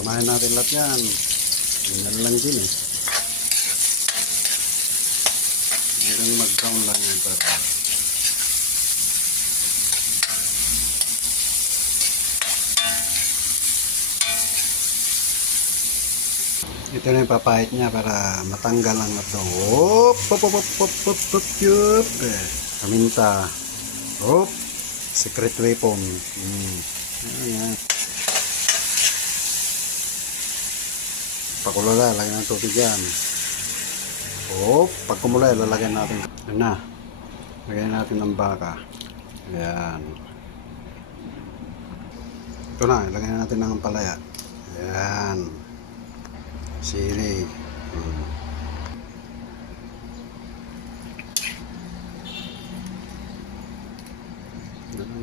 Samahin natin lahat yan. Ganyan lang din eh. Hanggang mag-brown lang yan para. Ito na yung papahit niya para matanggal ang ito. Hop, hop, hop, hop, hop, hop, yup. Paminta. Hop. Secret weapon. Ayan. Pakulala, lagyan ng tubig yan. Hop. Pag kumula, lalagyan natin. Yan na. Lagyan natin ng baka. Ayan. Ito na, lagyan natin ng palaya. Ayan. Sili.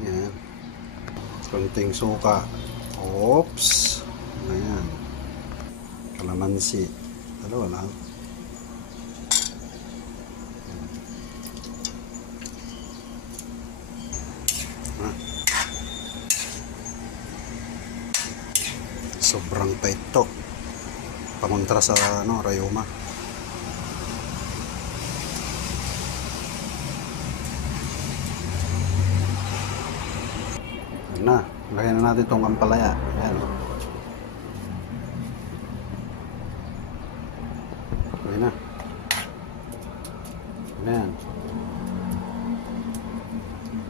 Ayan. Konting suka. Oops. Ayan. Kalamansi. Dalawa lang. Sobrang tight to. Pakontra sa rayuma. Ayan na. Lagyan na natin itong ampalaya. Ayan. Ayan na. Ayan.